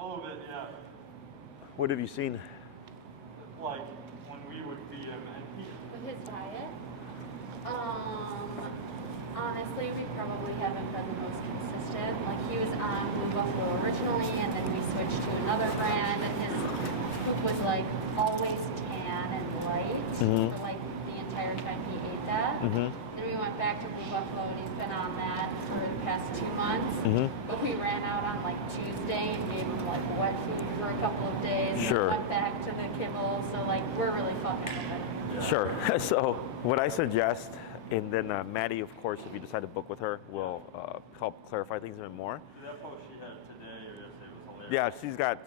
A little bit, yeah. What have you seen? Like when we would feed him and With his diet? Honestly, we probably haven't been the most consistent. Like he was on Blue Buffalo originally, and then we switched to another brand, and his poop was like always tan and light for like the entire time he ate that. Then we went back to Blue Buffalo, and he's been on that for the past 2 months. But we ran out on like Tuesday and gave him like wet food for a couple of days. Sure. And went back to the kibble, so like we're really fucking with it. Yeah. Sure. So what I suggest, and then Maddie, of course, if you decide to book with her, will help clarify things a bit more. That post she had today or yesterday was hilarious. Yeah,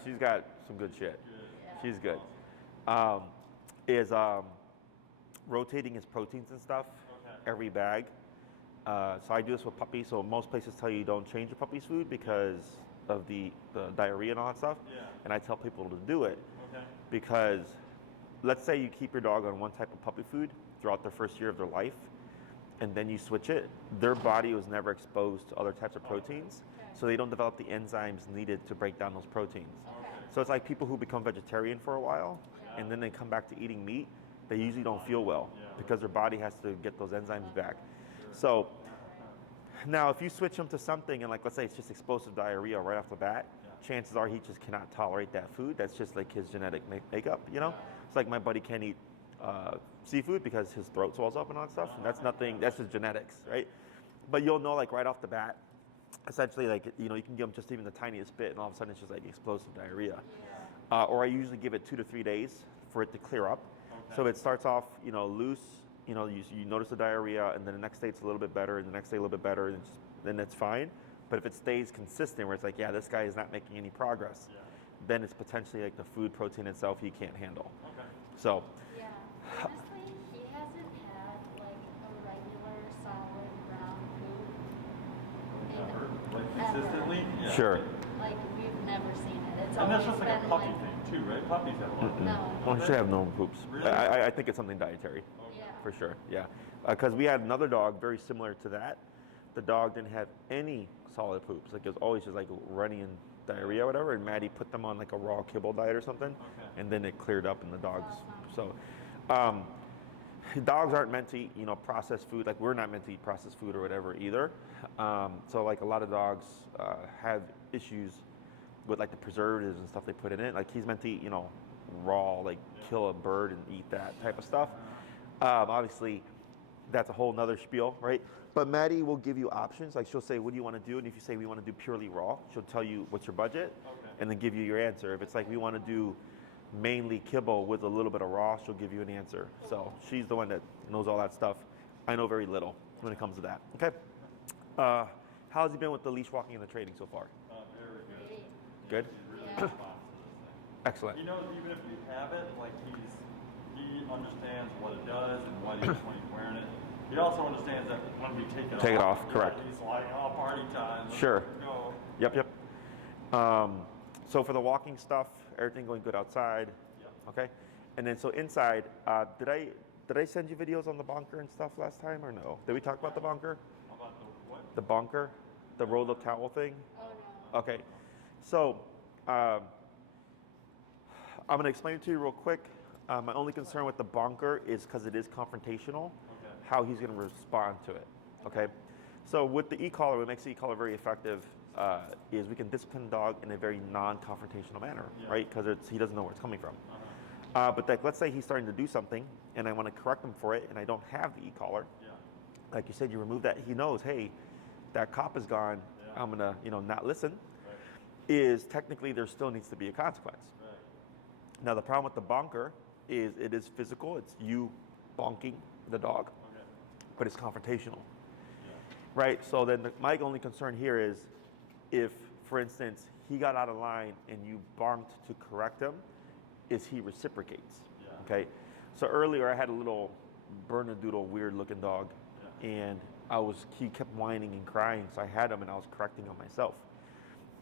she's got some good shit. Good. Yeah. She's good. Is rotating his proteins and stuff every bag. So I do this with puppies. So most places tell you don't change your puppy's food because of the diarrhea and all that stuff. Yeah. And I tell people to do it Okay. because let's say you keep your dog on one type of puppy food throughout their first year of their life, and then you switch it, their body was never exposed to other types of proteins, so they don't develop the enzymes needed to break down those proteins. Okay. So it's like people who become vegetarian for a while, and then they come back to eating meat, they usually don't feel well because their body has to get those enzymes back. So now if you switch them to something, and like let's say it's just explosive diarrhea right off the bat, chances are he just cannot tolerate that food. That's just like his genetic makeup, you know? It's like my buddy can't eat seafood because his throat swells up and all that stuff. And that's nothing, that's his genetics, right? But you'll know like right off the bat, essentially like, you know, you can give him just even the tiniest bit and all of a sudden it's just like explosive diarrhea. Or I usually give it 2 to 3 days for it to clear up. So it starts off, you know, loose, you know, you notice the diarrhea and then the next day it's a little bit better and the next day a little bit better and then it's fine. But if it stays consistent where it's like, yeah, this guy is not making any progress, then it's potentially like the food protein itself he can't handle. Okay. So Yeah, honestly, he hasn't had like a regular solid brown food Ever? Like ever. consistently? Yeah. Sure. Like we've never seen it. It's And that's always just like a been puppy like, thing too, right? Puppies have a lot. no. Well, he should have normal poops. Really? I think it's something dietary, Yeah. for sure. Yeah, because we had another dog very similar to that. The dog didn't have any solid poops. Like it was always just like runny and diarrhea or whatever. And Maddie put them on like a raw kibble diet or something, and then it cleared up in the dogs. So, dogs aren't meant to eat, you know, processed food. Like we're not meant to eat processed food or whatever either. So like a lot of dogs have issues with like the preservatives and stuff they put in it. Like he's meant to eat, you know, raw, like kill a bird and eat that type of stuff. Obviously, that's a whole nother spiel, right? But Maddie will give you options. Like she'll say, what do you want to do? And if you say we want to do purely raw, she'll tell you what's your budget and then give you your answer. If it's like we want to do mainly kibble with a little bit of raw, she'll give you an answer. So she's the one that knows all that stuff. I know very little when it comes to that. Okay. How's he been with the leash walking and the training so far? Very good. Great. Good? He really Yeah. responds to this thing. Excellent. He knows even if we have it, like he understands what it does and what he does when he's wearing it. He also understands that when we take it off, correct. He's like, oh, party time. Let's Sure. Go. Yep. So for the walking stuff, everything going good outside? Yep. Okay. And then so inside, did I send you videos on the bonker and stuff last time or no? Did we talk about the bonker? About the what? The bonker? The rolled up towel thing? Oh no. Okay. So I'm going to explain it to you real quick. My only concern with the bonker is because it is confrontational, how he's going to respond to it. Okay. So with the e-collar, what makes the e-collar very effective is we can discipline the dog in a very non-confrontational manner, right? Because he doesn't know where it's coming from. But like, let's say he's starting to do something and I want to correct him for it and I don't have the e-collar. Like you said, you remove that. He knows, hey, that cop is gone. I'm going to, not listen. Is technically there still needs to be a consequence. Now the problem with the bonker is it is physical. It's you bonking the dog, but it's confrontational. Right? So then my only concern here is if, for instance, he got out of line and you barked to correct him, is he reciprocates? Okay? So earlier I had a little Bernedoodle weird looking dog and he kept whining and crying, so I had him and I was correcting him myself.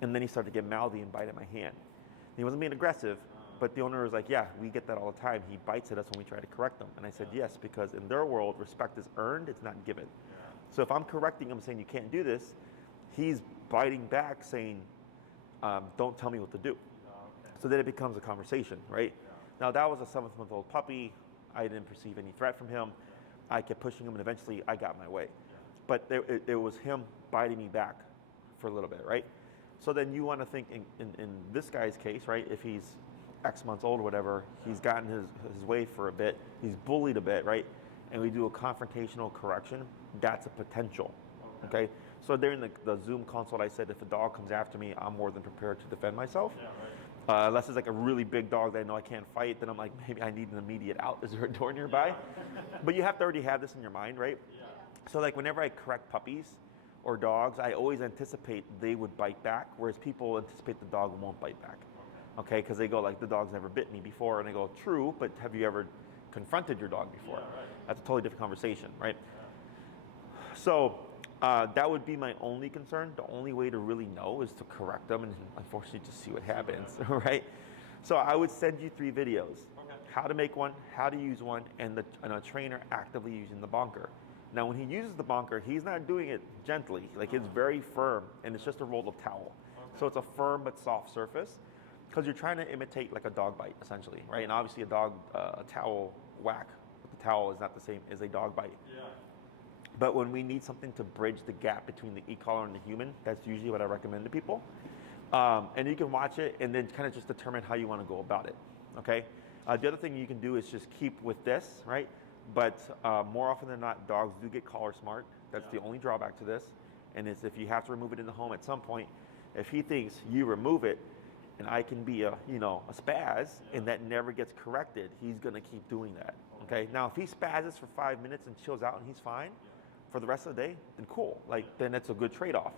And then he started to get mouthy and bite at my hand. He wasn't being aggressive, but the owner was like, yeah, we get that all the time. He bites at us when we try to correct him. And I said, yes, because in their world, respect is earned, it's not given. So if I'm correcting him saying you can't do this, he's biting back saying, don't tell me what to do. Okay. So then it becomes a conversation, right? Now that was a 7-month-old puppy. I didn't perceive any threat from him. I kept pushing him, and eventually I got my way. But it was him biting me back for a little bit, right? So then you want to think in this guy's case, right? If he's X months old or whatever, he's gotten his way for a bit, he's bullied a bit, right? And we do a confrontational correction, that's a potential, okay? So during the Zoom consult, I said if a dog comes after me, I'm more than prepared to defend myself. Yeah, right. Unless it's like a really big dog that I know I can't fight, then I'm like, maybe I need an immediate out. Is there a door nearby? But you have to already have this in your mind, right? Yeah. So like whenever I correct puppies or dogs, I always anticipate they would bite back, whereas people anticipate the dog won't bite back. Okay, because they go like, the dog's never bit me before, and I go, true, but have you ever confronted your dog before? Yeah, right. That's a totally different conversation, right? Yeah. So that would be my only concern. The only way to really know is to correct them and unfortunately just see what happens, right? So I would send you 3 videos. Okay. How to make one, how to use one, and a trainer actively using the bonker. Now when he uses the bonker, he's not doing it gently. Like it's very firm, and it's just a roll of towel. Okay. So it's a firm but soft surface, because you're trying to imitate like a dog bite essentially, right? And obviously a towel whack with the towel is not the same as a dog bite. Yeah. But when we need something to bridge the gap between the e-collar and the human, that's usually what I recommend to people. And you can watch it and then kind of just determine how you want to go about it, okay? The other thing you can do is just keep with this, right? But more often than not, dogs do get collar smart. That's the only drawback to this. And it's if you have to remove it in the home at some point, if he thinks you remove it and I can be a spaz and that never gets corrected, he's going to keep doing that, okay? Now, if he spazzes for 5 minutes and chills out and he's fine, for the rest of the day, then cool. Like, then it's a good trade-off.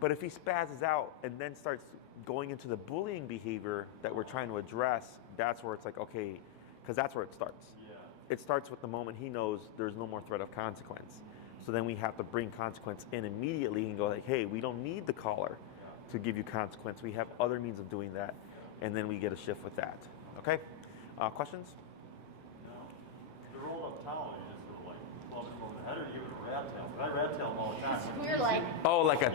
But if he spazzes out and then starts going into the bullying behavior that we're trying to address, that's where it's like, okay, because that's where it starts. Yeah. It starts with the moment he knows there's no more threat of consequence. So then we have to bring consequence in immediately and go like, hey, we don't need the collar to give you consequence. We have other means of doing that. And then we get a shift with that. Okay? Questions? No. The roll up towel, you just sort of like club it over the head, or you give it a rat tail. But I rat tail him all the time. We're like, Oh, like a...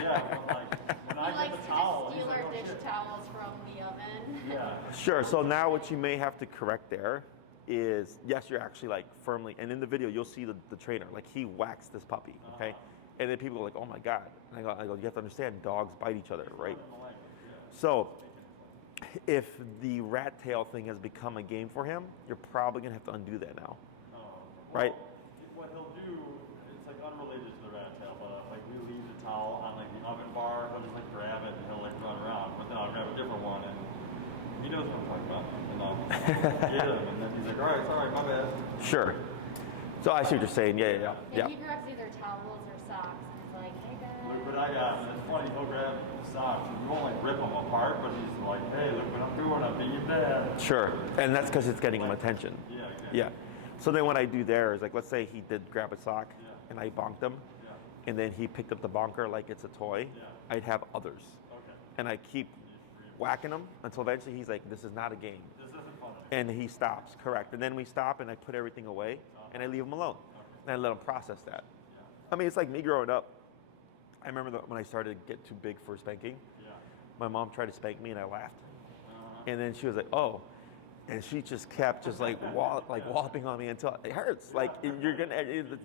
Yeah, but like when he I likes get to the towel, just he's steal like, our oh, dish shit. towels from the oven. Yeah. Sure. So now what you may have to correct there is, yes, you're actually like firmly, and in the video you'll see the trainer, like he whacks this puppy, okay? And then people are like, oh my God. And I go, you have to understand, dogs bite each other, right? So if the rat tail thing has become a game for him, you're probably gonna have to undo that now, right? What he'll do, it's like unrelated to the rat tail, but like we leave the towel on like the oven bar, he'll just like grab it and he'll like run around. But then I'll grab a different one and he knows what I'm talking about. And I'll get him and then he's like, all right, sorry, my bad. Sure. So I see what you're saying. Yeah. He grabs either towels or socks and he's like, hey guys. But it's funny, he'll grab the socks and we won't like rip them apart, but he's like, hey, look what I'm doing, I'm being bad. Sure. And that's because it's getting him attention. Yeah, exactly. Yeah. So then what I do there is like, let's say he did grab a sock and I bonked him, and then he picked up the bonker like it's a toy. I'd have others. Okay. And I keep whacking him until eventually he's like, this is not a game. This isn't funny. And he stops, correct. And then we stop and I put everything away and I leave him alone. And I let him process that. I mean, it's like me growing up. I remember when I started to get too big for spanking, my mom tried to spank me and I laughed. And then she was like, oh. And she just kept walloping on me until it hurts. Like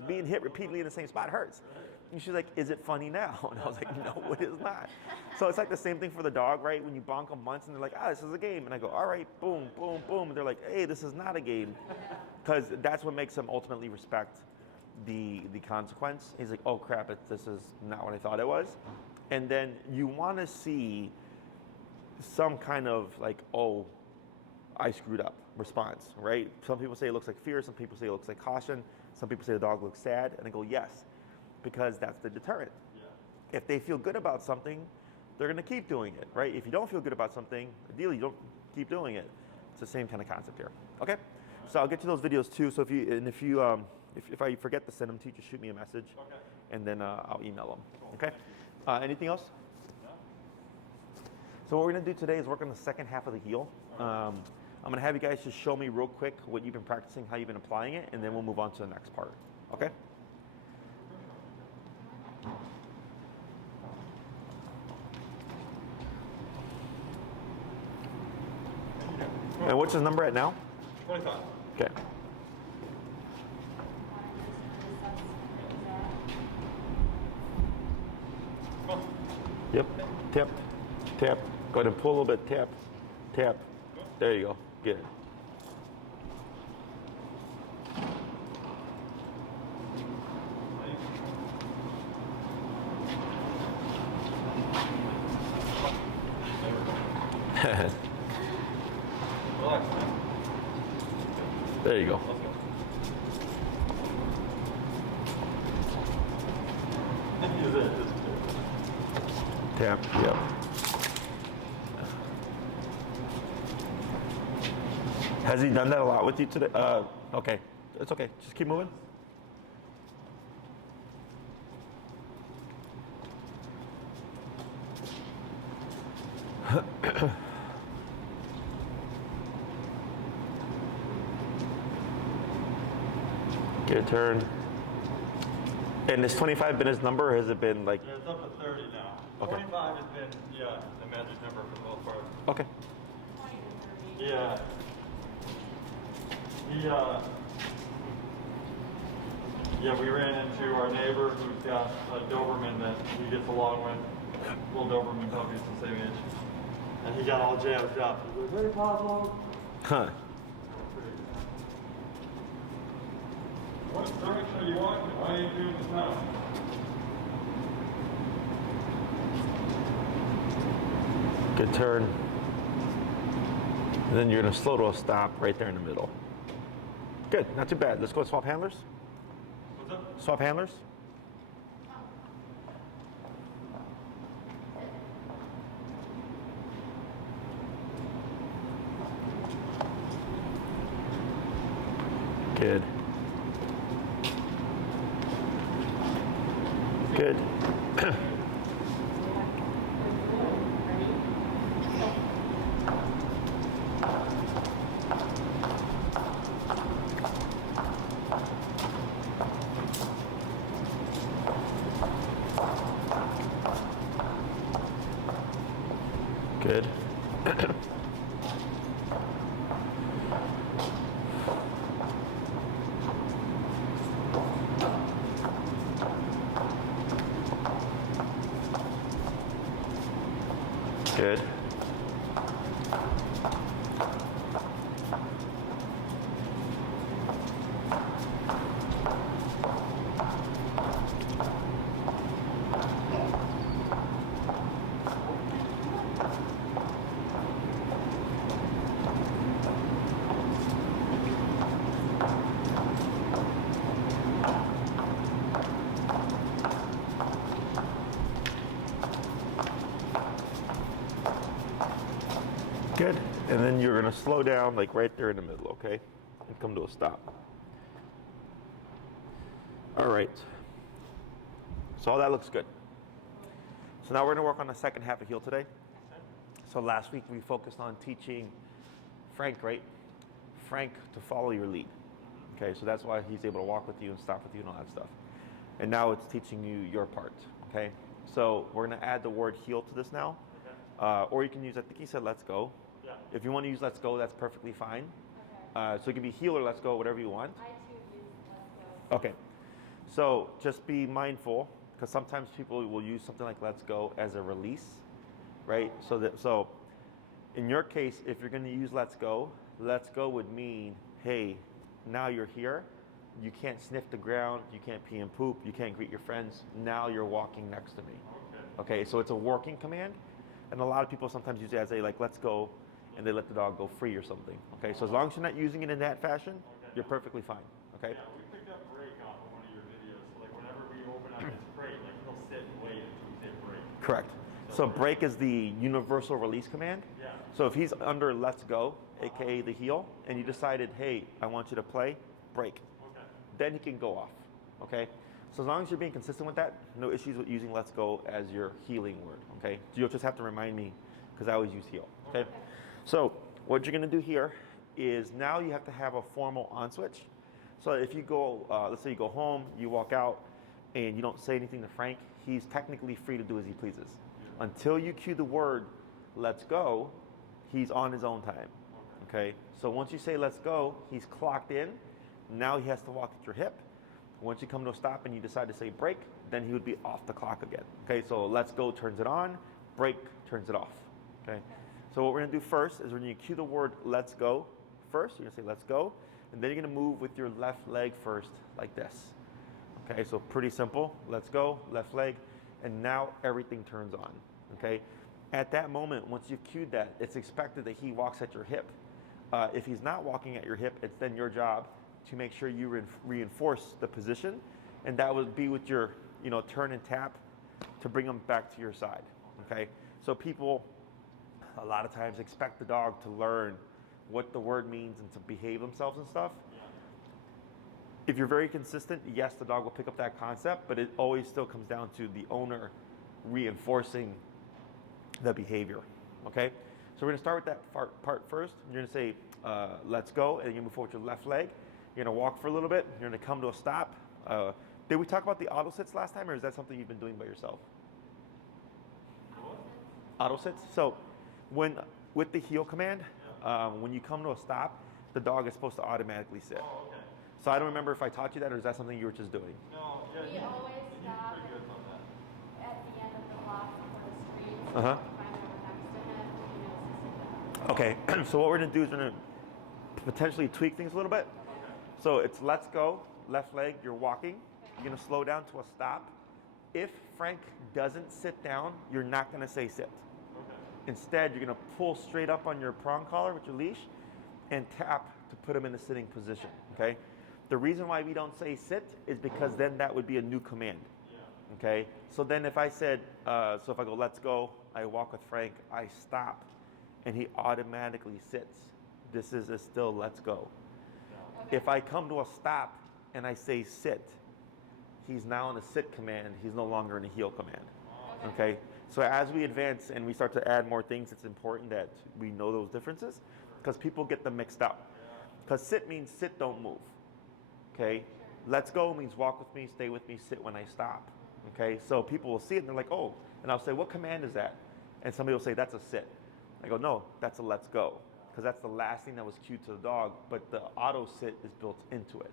being hit repeatedly in the same spot hurts. And she's like, is it funny now? And I was like, no, it is not. So it's like the same thing for the dog, right? When you bonk them once and they're like, this is a game. And I go, all right, boom, boom, boom. And they're like, hey, this is not a game. Because that's what makes them ultimately respect the consequence. He's like, oh crap, this is not what I thought it was. And then you want to see some kind of like, oh, I screwed up response, right? Some people say it looks like fear, some people say it looks like caution, some people say the dog looks sad, and I go, yes, because that's the deterrent. If they feel good about something, they're gonna keep doing it, right? If you don't feel good about something, ideally you don't keep doing it. It's the same kind of concept here, okay? So I'll get to those videos too, so if I forget to send them to you, just shoot me a message, and then I'll email them, okay? Anything else? So what we're gonna do today is work on the second half of the heel. I'm gonna have you guys just show me real quick what you've been practicing, how you've been applying it, and then we'll move on to the next part, okay? And what's his number at now? 25. Okay. Come on. Yep. Tap. Tap. Go ahead and pull a little bit. Tap. Tap. There you go. Good. Relax, man. There you go. Let's go. Use it. Tap. Yep. Has he done that a lot with you today? Okay. It's okay. Just keep moving. Good turn. And has 25 been his number, or has it been like? Yeah, it's up to 30 now. Okay. 25 has been, the magic number for the most part. Okay. Yeah. We ran into our neighbor who's got a Doberman that he gets along with. Little Doberman puppies the same age. And he got all jammed up. He's like, hey, Pablo. Huh. What direction are you walking? Why are you doing this now? Good turn. And then you're gonna slow to a stop right there in the middle. Good, not too bad. Let's go swap handlers. What's up? Swap handlers. Good. Good. Good. Good. Good. And then you're going to slow down like right there in the middle, okay? And come to a stop. All right. So all that looks good. So now we're going to work on the second half of heel today. So last week we focused on teaching Frank, right? Frank to follow your lead. Okay, so that's why he's able to walk with you and stop with you and all that stuff. And now it's teaching you your part, okay? So we're going to add the word heel to this now. Or you can use, I think he said let's go. Yeah. If you want to use let's go, that's perfectly fine. So it can be heel or let's go, whatever you want. I too use let's go. Okay. So just be mindful, because sometimes people will use something like let's go as a release, right? So in your case, if you're going to use let's go would mean, hey, now you're here. You can't sniff the ground. You can't pee and poop. You can't greet your friends. Now you're walking next to me. Okay, so it's a working command. And a lot of people sometimes use it as a like, let's go, and they let the dog go free or something. Okay, so as long as you're not using it in that fashion, you're perfectly fine. Okay. Yeah, we picked up break off of one of your videos. So like whenever we open up his crate, like he'll sit and wait until we hit break. Correct. So break is the universal release command. Yeah. So if he's under let's go, aka the heel, and you decided, hey, I want you to play, break. Okay. Then he can go off. Okay? So as long as you're being consistent with that, no issues with using let's go as your healing word. Okay? You'll just have to remind me, because I always use heel. Okay? So what you're going to do here is now you have to have a formal on switch. So if you go, let's say you go home, you walk out, and you don't say anything to Frank, he's technically free to do as he pleases. Until you cue the word let's go, he's on his own time. Okay, so once you say let's go, he's clocked in. Now he has to walk at your hip. Once you come to a stop and you decide to say break, then he would be off the clock again. Okay, so let's go turns it on, break turns it off. Okay, so what we're gonna do first is we're gonna cue the word let's go first. You're gonna say let's go, and then you're gonna move with your left leg first, like this. Okay, so pretty simple. Let's go, left leg, and now everything turns on. Okay, at that moment, once you've cued that, it's expected that he walks at your hip. If he's not walking at your hip, it's then your job to make sure you reinforce the position, and that would be with your, turn and tap to bring them back to your side. Okay, so people a lot of times expect the dog to learn what the word means and to behave themselves and stuff. If you're very consistent, yes, the dog will pick up that concept, but it always still comes down to the owner reinforcing the behavior. Okay, so we're gonna start with that part first. You're gonna say let's go, and you're gonna move forward with your left leg. You're gonna walk for a little bit. You're gonna come to a stop. Did we talk about the auto sits last time, or is that something you've been doing by yourself? Auto sits. So with the heel command, when you come to a stop, the dog is supposed to automatically sit. Oh, okay. So I don't remember if I taught you that, or is that something you were just doing? No, yeah, We always stop pretty good on that. at the end of the block for the streets. Uh-huh. Find over next to him, he knows to sit down. Okay, so what we're gonna do is we're gonna potentially tweak things a little bit. Okay. So it's let's go, left leg, you're walking. You're gonna slow down to a stop. If Frank doesn't sit down, you're not gonna say sit. Okay. Instead, you're gonna pull straight up on your prong collar with your leash and tap to put him in the sitting position, okay? The reason why we don't say sit is because then that would be a new command, Yeah. okay? So then if I said, so if I go, let's go, I walk with Frank, I stop, and he automatically sits. This is still let's go. Okay. If I come to a stop and I say sit, he's now in a sit command, he's no longer in a heel command, okay? So as we advance and we start to add more things, it's important that we know those differences because people get them mixed up. Because sit means sit, don't move, okay? Let's go means walk with me, stay with me, sit when I stop, okay? So people will see it and they're like, oh, and I'll say, what command is that? And somebody will say, that's a sit. I go, no, that's a let's go, because that's the last thing that was cued to the dog, but the auto sit is built into it.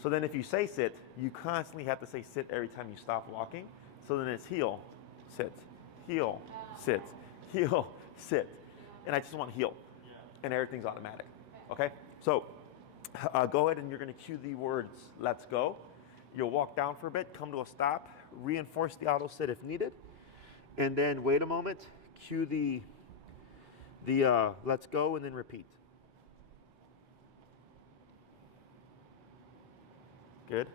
So then if you say sit, you constantly have to say sit every time you stop walking. So then it's heel, sit, heel, sit, heel, sit. And I just want heel. And everything's automatic. Okay? So go ahead and you're going to cue the words let's go. You'll walk down for a bit, come to a stop, reinforce the auto sit if needed. And then wait a moment, cue the let's go, and then repeat. Good.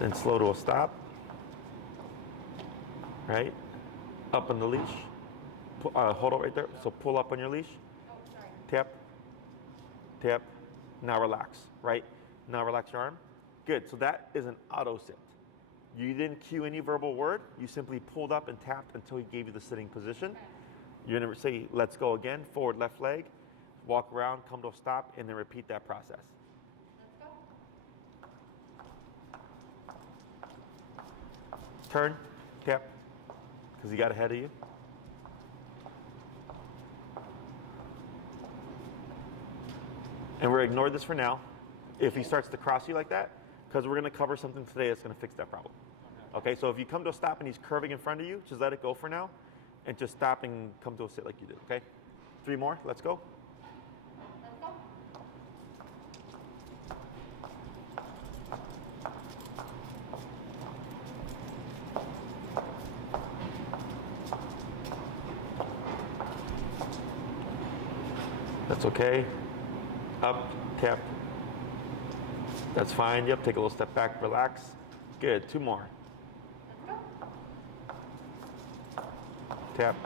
Then slow to a stop. Right? Up on the leash. Hold it right there. So pull up on your leash. Oh, sorry. Tap. Tap. Now relax. Right? Now relax your arm. Good. So that is an auto sit. You didn't cue any verbal word. You simply pulled up and tapped until he gave you the sitting position. Okay. You're going to say, let's go again, forward left leg, walk around, come to a stop, and then repeat that process. Let's go. Turn, tap, because he got ahead of you. And we're going to ignore this for now. If he starts to cross you like that, because we're going to cover something today that's going to fix that problem. Okay, so if you come to a stop and he's curving in front of you, just let it go for now, and just stop and come to a sit like you did, okay? 3 more, let's go. Let's go. That's okay. Up, tap. That's fine. Yep, take a little step back, relax. Good, 2 more. Let's go. Tap,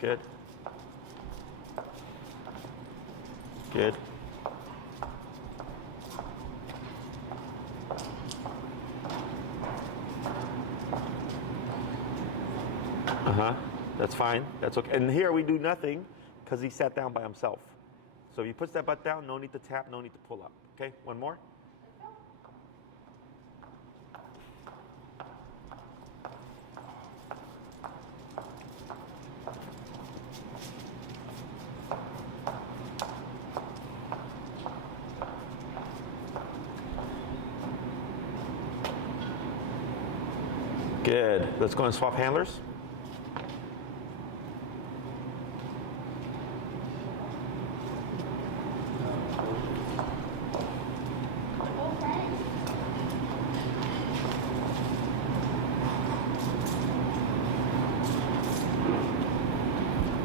good. Good. That's fine, that's okay. And here we do nothing because he sat down by himself. So if he puts that butt down, no need to tap, no need to pull up. Okay, 1 more. Good. Let's go and swap handlers.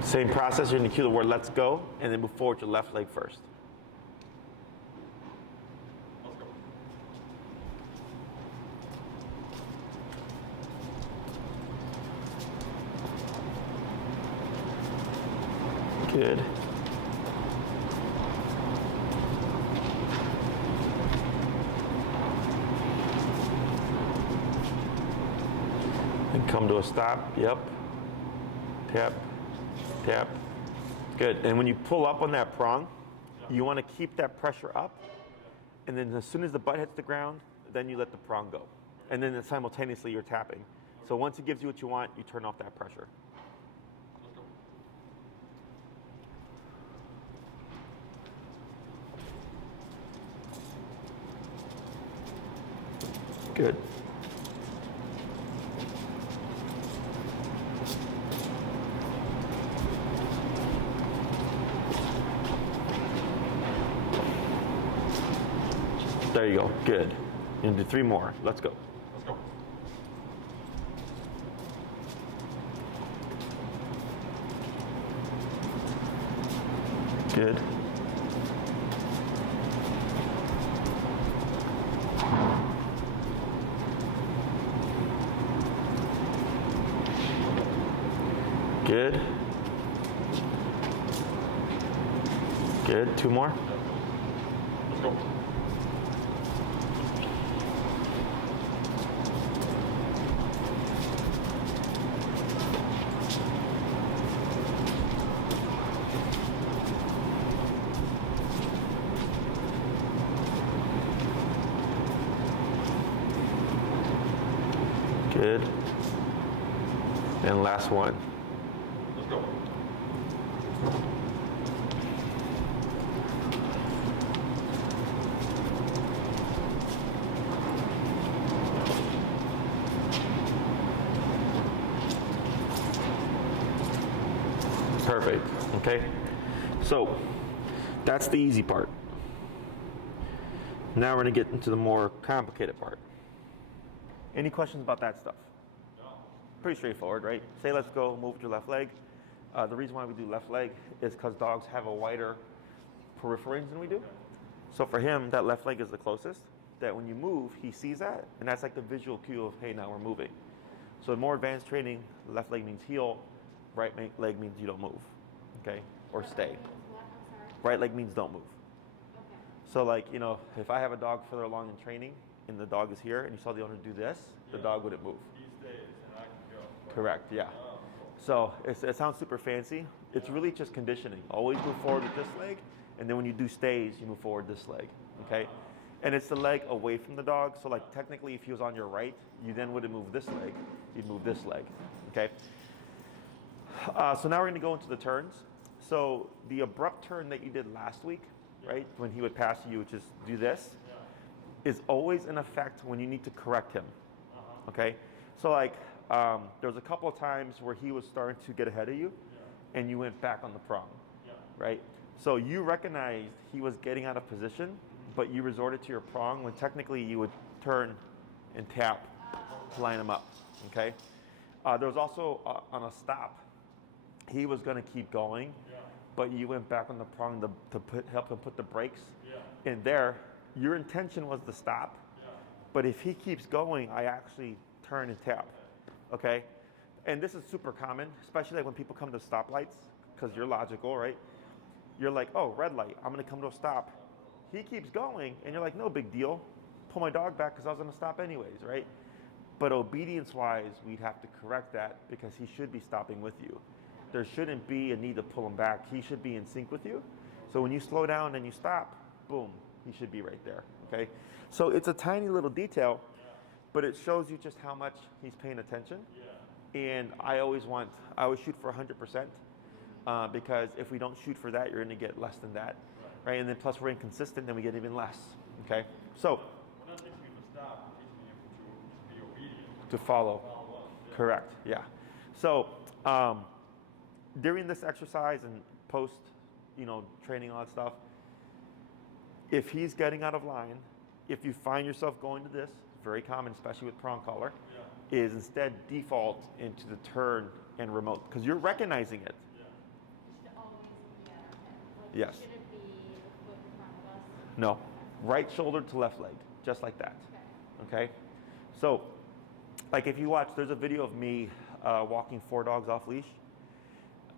Same process, you're going to cue the word let's go, and then move forward your left leg first. Good. And come to a stop, yep. Tap. Tap. Good. And when you pull up on that prong, you want to keep that pressure up. And then as soon as the butt hits the ground, then you let the prong go. And then simultaneously you're tapping. So once it gives you what you want, you turn off that pressure. Good. There you go. Good. You can do 3 more. Let's go. Let's go. Good. Good. Good. 2 more. Let's go. Good. And last one. Let's go. Perfect. Okay. So that's the easy part. Now we're going to get into the more complicated part. Any questions about that stuff? No. Pretty straightforward, right? Say let's go, move with your left leg. The reason why we do left leg is because dogs have a wider peripheral range than we do. So for him, that left leg is the closest. That when you move, he sees that, and that's like the visual cue of, hey, now we're moving. So in more advanced training, left leg means heel, right leg means you don't move, okay? Or stay. Right leg means don't move. So like, you know, if I have a dog further along in training, and the dog is here, and you saw the owner do this, the dog wouldn't move. He stays and I can go. Correct, yeah. So it sounds super fancy. It's really just conditioning. Always move forward with this leg, and then when you do stays, you move forward this leg, okay? And it's the leg away from the dog. So like technically if he was on your right, you then wouldn't move this leg, you'd move this leg, okay? So now we're gonna go into the turns. So the abrupt turn that you did last week, right? When he would pass you, which is do this, is always in effect when you need to correct him, okay? So like, there was a couple of times where he was starting to get ahead of you, and you went back on the prong, right? So you recognized he was getting out of position, but you resorted to your prong when technically you would turn and tap to line him up, okay? There was also on a stop, he was gonna keep going, but you went back on the prong to help him put the brakes in there. Your intention was to stop, but if he keeps going, I actually turn and tap, okay? And this is super common, especially like when people come to stoplights, because you're logical, right? You're like, oh, red light, I'm gonna come to a stop. He keeps going, and you're like, no big deal. Pull my dog back because I was gonna stop anyways, right? But obedience-wise, we'd have to correct that because he should be stopping with you. There shouldn't be a need to pull him back. He should be in sync with you. So when you slow down and you stop, boom, he should be right there, okay? So it's a tiny little detail, but it shows you just how much he's paying attention. And I always shoot for 100%, because if we don't shoot for that, you're gonna get less than that, right? And then plus we're inconsistent, then we get even less, okay? So, We're not teaching him to stop, we're teaching him to be obedient. to follow. Follow us. Correct, yeah. So during this exercise and post, training, all that stuff, if he's getting out of line, if you find yourself going to this, very common, especially with prong collar, is instead default into the turn and remote, because you're recognizing it. It should always be at our hip. Yes. Should it be the foot in front of us? No, right shoulder to left leg, just like that. Okay? So, like if you watch, there's a video of me walking 4 dogs off leash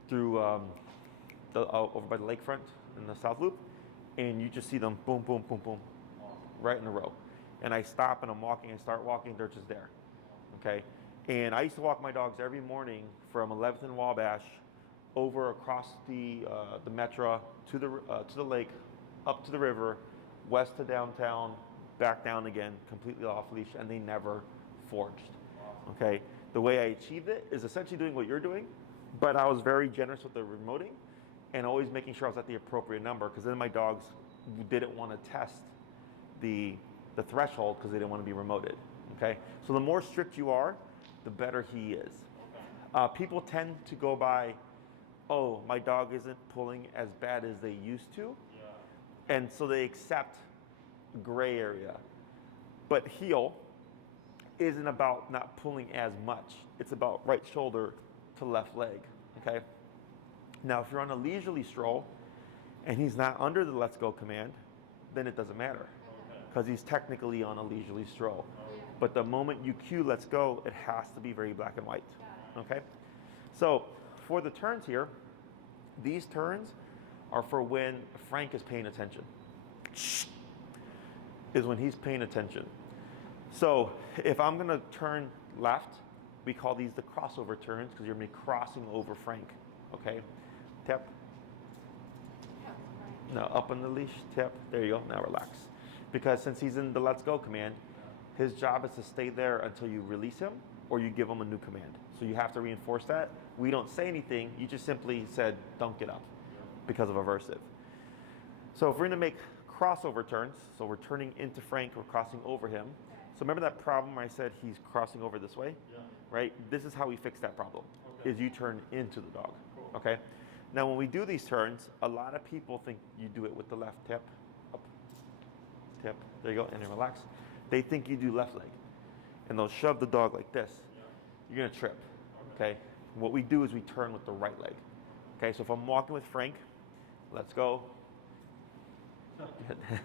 through over by the lakefront in the South Loop, and you just see them boom, boom, boom, boom, right in a row. And I stop and I'm walking and start walking, they're just there. Okay? And I used to walk my dogs every morning from 11th and Wabash over across the Metro to the lake, up to the river, west to downtown, back down again, completely off leash, and they never forged. Okay? The way I achieved it is essentially doing what you're doing, but I was very generous with the remoting and always making sure I was at the appropriate number, because then my dogs didn't want to test the threshold because they didn't want to be remoted. Okay? So the more strict you are, the better he is. People tend to go by, oh, my dog isn't pulling as bad as they used to, and so they accept gray area. But heel isn't about not pulling as much. It's about right shoulder to left leg, okay? Now, if you're on a leisurely stroll and he's not under the let's go command, then it doesn't matter, because he's technically on a leisurely stroll. But the moment you cue let's go, it has to be very black and white, okay? So for the turns here, these turns are for when Frank is paying attention. Is when he's paying attention. So if I'm gonna turn left, we call these the crossover turns, because you're gonna be crossing over Frank, okay? Tap. No, up on the leash, tap, there you go, now relax. Because since he's in the let's go command, his job is to stay there until you release him or you give him a new command. So you have to reinforce that. We don't say anything, you just simply said, don't get up, because of aversive. So if we're gonna make crossover turns, so we're turning into Frank, we're crossing over him. So remember that problem where I said he's crossing over this way? Right? This is how we fix that problem, is you turn into the dog, okay? Now when we do these turns, a lot of people think you do it with the left tip, up, tip, there you go, and then relax. They think you do left leg, and they'll shove the dog like this. You're gonna trip, okay? What we do is we turn with the right leg. Okay, so if I'm walking with Frank, let's go.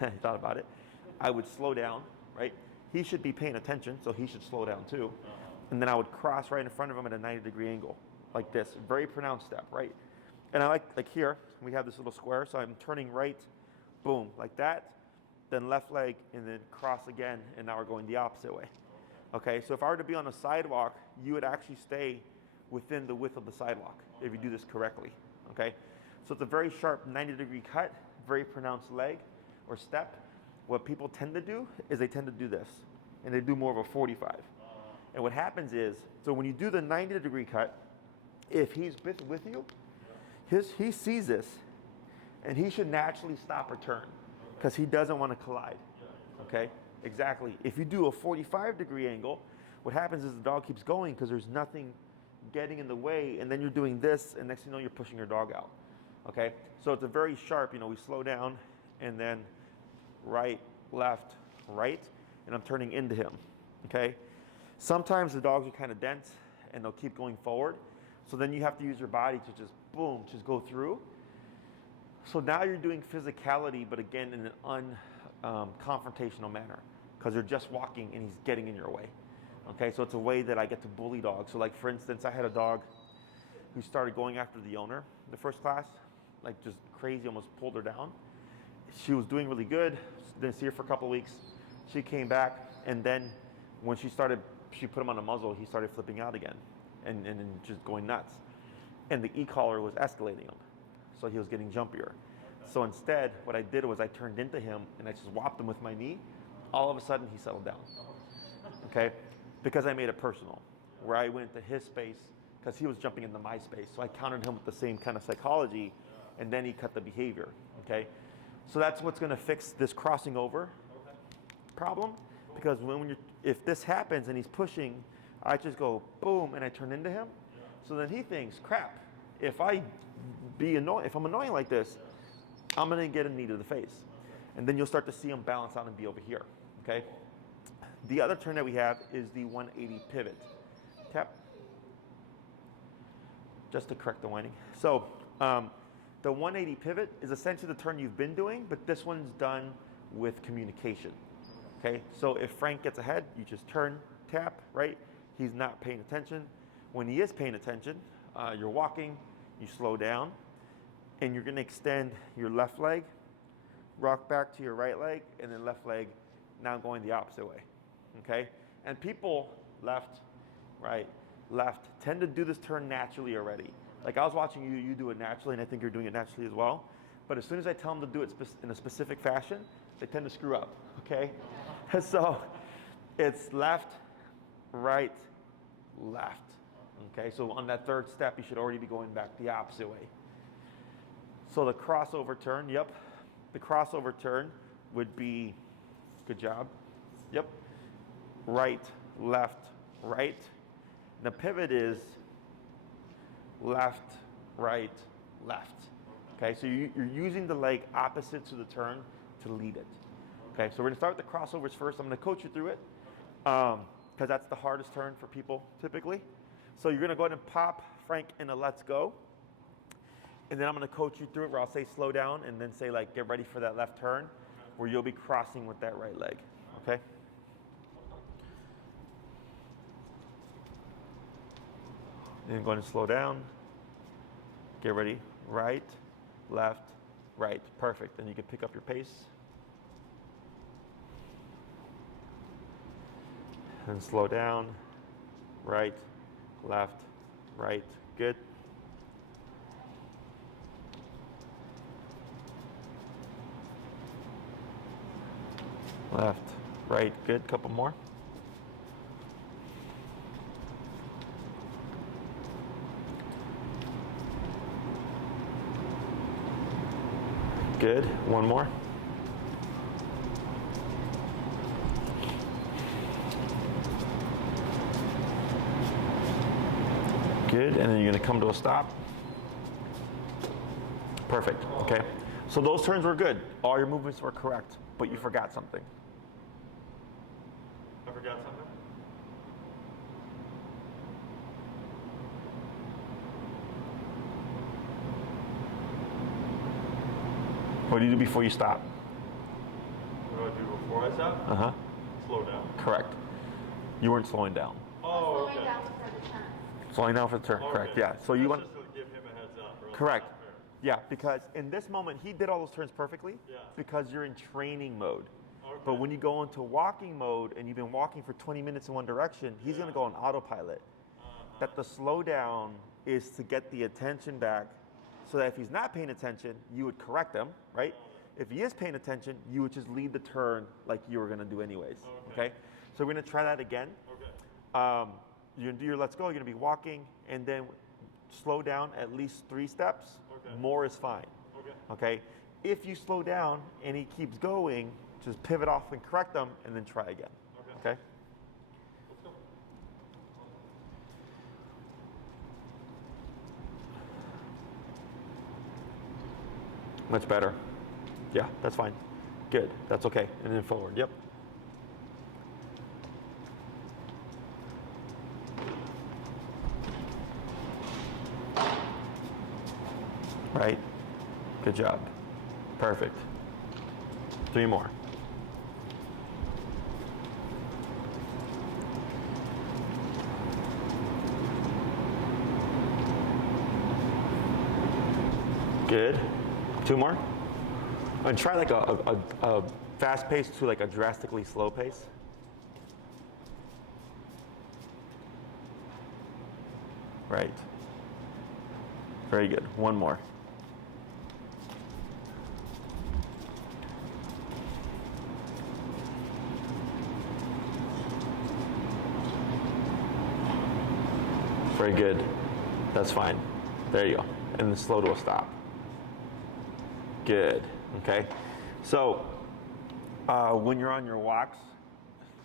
I thought about it. I would slow down, right? He should be paying attention, so he should slow down too. And then I would cross right in front of him at a 90-degree angle, like this. Very pronounced step, right? And I like here, we have this little square, so I'm turning right, boom, like that, then left leg, and then cross again, and now we're going the opposite way. Okay, so if I were to be on a sidewalk, you would actually stay within the width of the sidewalk if you do this correctly, okay? So it's a very sharp 90-degree cut, very pronounced leg or step. What people tend to do is they tend to do this, and they do more of a 45. And what happens is, so when you do the 90-degree cut, if he's with you, he sees this, and he should naturally stop or turn, because he doesn't want to collide, okay? Exactly. If you do a 45-degree angle, what happens is the dog keeps going because there's nothing getting in the way, and then you're doing this, and next thing you know, you're pushing your dog out, okay? So it's a very sharp, we slow down, and then right, left, right, and I'm turning into him, okay? Sometimes the dogs are kind of dense, and they'll keep going forward, so then you have to use your body to just, boom, just go through. So now you're doing physicality, but again, in an confrontational manner, because you're just walking and he's getting in your way. Okay, so it's a way that I get to bully dogs. So like, for instance, I had a dog who started going after the owner in the first class, like just crazy, almost pulled her down. She was doing really good, didn't see her for a couple of weeks. She came back, and then when she put him on a muzzle, he started flipping out again and just going nuts. And the e-collar was escalating him, so he was getting jumpier. So instead, what I did was I turned into him, and I just whopped him with my knee. All of a sudden, he settled down, okay? Because I made it personal, where I went to his space, because he was jumping into my space. So I countered him with the same kind of psychology, and then he cut the behavior, okay? So that's what's gonna fix this crossing over problem, because if this happens and he's pushing, I just go boom and I turn into him. So then he thinks, crap, if I'm annoying like this, I'm gonna get a knee to the face. And then you'll start to see him balance out and be over here, okay? The other turn that we have is the 180 pivot. Tap. Just to correct the whining. So the 180 pivot is essentially the turn you've been doing, but this one's done with communication, okay? So if Frank gets ahead, you just turn, tap, right? He's not paying attention. When he is paying attention, you're walking, you slow down, and you're gonna extend your left leg, rock back to your right leg, and then left leg now going the opposite way, okay? And people, left, right, left, tend to do this turn naturally already. Like I was watching you do it naturally, and I think you're doing it naturally as well. But as soon as I tell them to do it in a specific fashion, they tend to screw up, okay? So it's left, right, left, okay? So on that third step, you should already be going back the opposite way. So the crossover turn, yep. The crossover turn would be, good job, yep. Right, left, right. The pivot is left, right, left. Okay, so you're using the leg opposite to the turn to lead it. Okay, so we're gonna start with the crossovers first. I'm gonna coach you through it because that's the hardest turn for people typically. So you're gonna go ahead and pop Frank in a let's go. And then I'm gonna coach you through it where I'll say slow down and then say like get ready for that left turn where you'll be crossing with that right leg, okay? And go ahead and slow down. Get ready, right, left, right, perfect. Then you can pick up your pace. And slow down, right, left, right, good. Left, right, good, couple more. Good, one more. Good, and then you're gonna come to a stop. Perfect, okay. So those turns were good. All your movements were correct, but you forgot something. I forgot something? What do you do before you stop? What do I do before I stop? Uh-huh. Slow down. Correct. You weren't slowing down. Oh, okay. Slowing down for the turn. Slowing down for the turn, Okay. correct, yeah. So you want, Just to give him a heads up. Or else correct. it's not fair. Yeah, because in this moment, he did all those turns perfectly Yeah. because you're in training mode. Okay. But when you go into walking mode and you've been walking for 20 minutes in one direction, he's gonna go on autopilot. That the slowdown is to get the attention back so that if he's not paying attention, you would correct him, right? If he is paying attention, you would just lead the turn like you were gonna do anyways, okay? So we're gonna try that again. Okay. You're gonna do your let's go, you're gonna be walking and then slow down at least 3 steps. Okay. More is fine, Okay. okay? If you slow down and he keeps going, just pivot off and correct them and then try again, okay? Let's go. Much better. Yeah, that's fine. Good, that's okay. And then forward, yep. Right, good job. Perfect. 3 more. Good. 2 more. And try like a fast pace to like a drastically slow pace. Right. Very good. 1 more. Very good. That's fine. There you go. And then slow to a stop. Good. Okay. So when you're on your walks,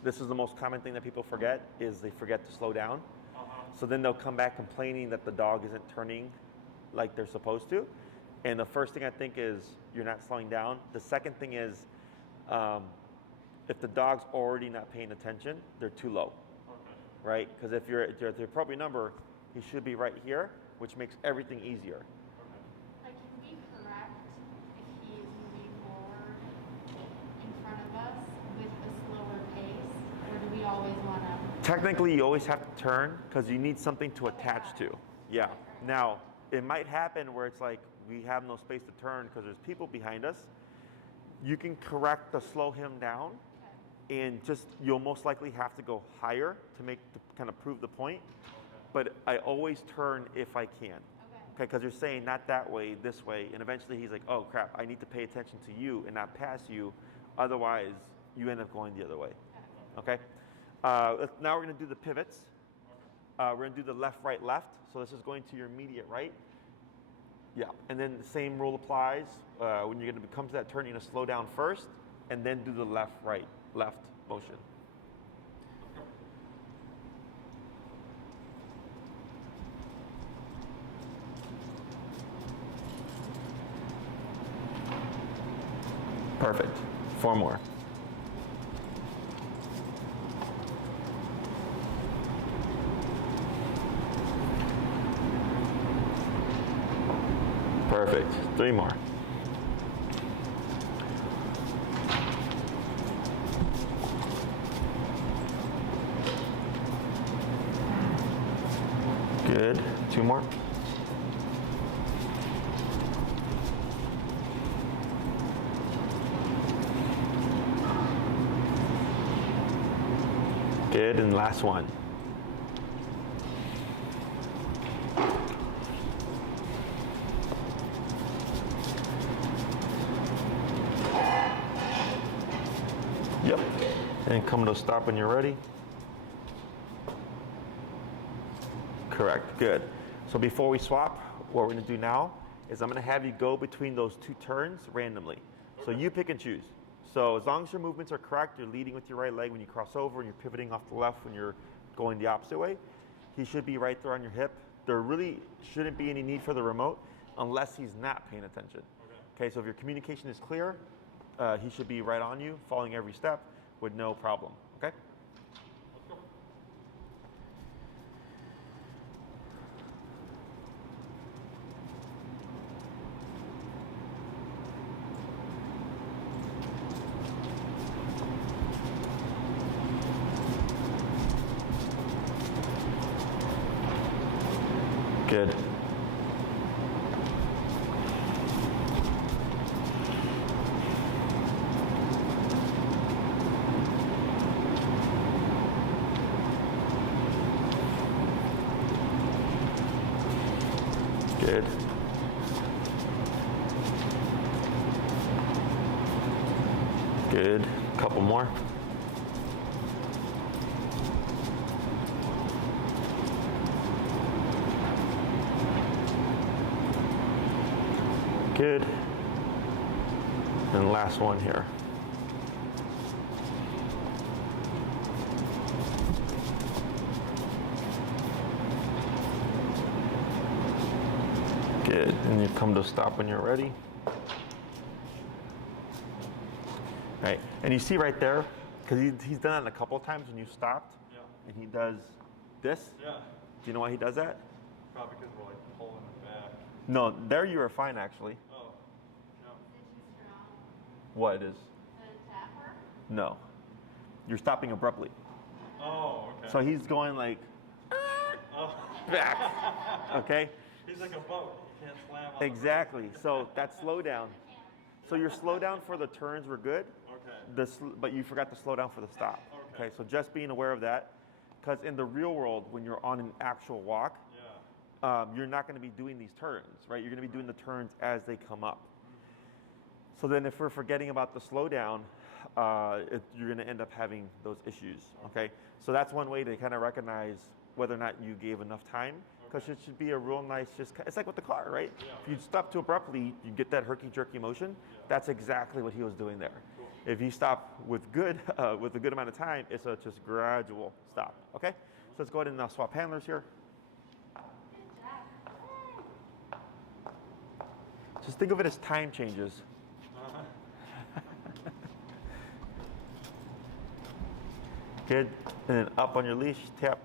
this is the most common thing that people forget, is they forget to slow down. So then they'll come back complaining that the dog isn't turning like they're supposed to. And the first thing I think is you're not slowing down. The second thing is if the dog's already not paying attention, they're too low, right? Because if you're at the appropriate number, he should be right here, which makes everything easier. Like, can we correct if he is moving forward in front of us with a slower pace, or do we always want to? Technically, you always have to turn because you need something to attach to. Yeah. Now, it might happen where it's like we have no space to turn because there's people behind us. You can correct to slow him down, and just you'll most likely have to go higher to kind of prove the point. But I always turn if I can. Okay, because you're saying not that way, this way, and eventually he's like, oh crap, I need to pay attention to you and not pass you, otherwise you end up going the other way. Okay. Now we're going to do the pivots. We're going to do the left, right, left. So this is going to your immediate right. Yeah, and then the same rule applies. When you're going to come to that turn, you're going to slow down first, and then do the left, right, left motion. Perfect. 4 more. Perfect. 3 more. Good. 2 more. Good, and last one. Yep. And come to a stop when you're ready. Correct. Good. So before we swap, what we're going to do now is I'm going to have you go between those 2 turns randomly. So you pick and choose. So as long as your movements are correct, you're leading with your right leg when you cross over and you're pivoting off the left when you're going the opposite way, he should be right there on your hip. There really shouldn't be any need for the remote unless he's not paying attention. Okay, so if your communication is clear, he should be right on you, following every step with no problem. Okay? Let's go. Good. Good. Good. Couple more. Good. And last one here. Good. And you come to a stop when you're ready. Right. And you see right there, because he's done it a couple of times when you stopped, Yeah. and he does this. Yeah. Do you know why he does that? Probably because we're like pulling it back. No, there you were fine actually. Oh. No. What it is? The tapper? No. You're stopping abruptly. Oh, okay. So he's going like Oh. back. Okay? He's like a boat. You can't slam on Exactly. So that slowdown. So your slowdown for the turns were good, the boat. Okay. but you forgot to slow down for the stop. Okay. So just being aware of that, because in the real world, when you're on an actual walk, Yeah. you're not going to be doing these turns, right? You're going to be doing the turns as they come up. So then if we're forgetting about the slowdown, you're going to end up having those issues, okay? So that's one way to kind of recognize whether or not you gave enough time, because it should be a real nice, it's like with the car, right? Yeah. If you stop too abruptly, you get that herky-jerky motion. Yeah. That's exactly what he was doing there. Cool. If you stop with good, with a good amount of time, it's a just gradual stop. Okay. So let's go ahead and now swap handlers here. Good job. Just think of it as time changes. Good. And then up on your leash, tap.